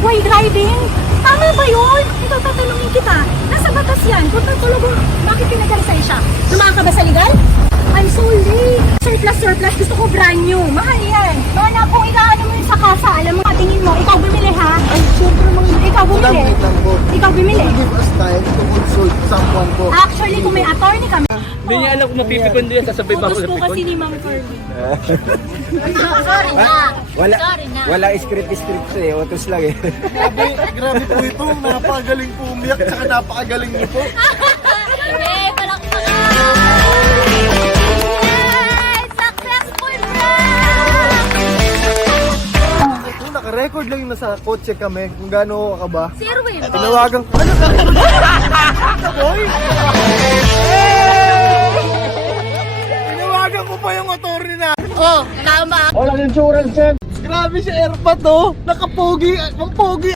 mag-way driving? Tama ba yun? Ikaw, tatanungin kita. Nasa batas yan. Kung tatulog, bakit pinag-arisay siya? Dumaan ka ba sa legal? I'm so late. Surplus. Gusto ko brand new. Mahal yan. Mana, kung inaano mo yun sa kasa, alam mo, tingin mo, ikaw bumili ha? Ay, syempre mga Ikaw bumili? Ikaw bumili? Give us time to consult someone po. Actually, kung may attorney kami, Hindi niya alam kung mapipikon doon, sasabay ba ako utos sa po kasi pikon? ni Ma'am Carly. Sorry na. Wala, Sorry na. wala script eh, utos lang eh. Grabe po ito. Napakagaling po umiyak. Tsaka napakagaling niyo po. Hey, palakpakan! Yay! Successful prank! Ito, naka-record lang yung nasa kotse kami. Kung gaano ka ba. Si Erwin. Tinawagan ko. Ano ka? Boy? Tinawagan ko pa yung attorney na. Oh, tama. Walang insurance yan. Grabe si Airpat oh. Nakapogi. Ang pogi.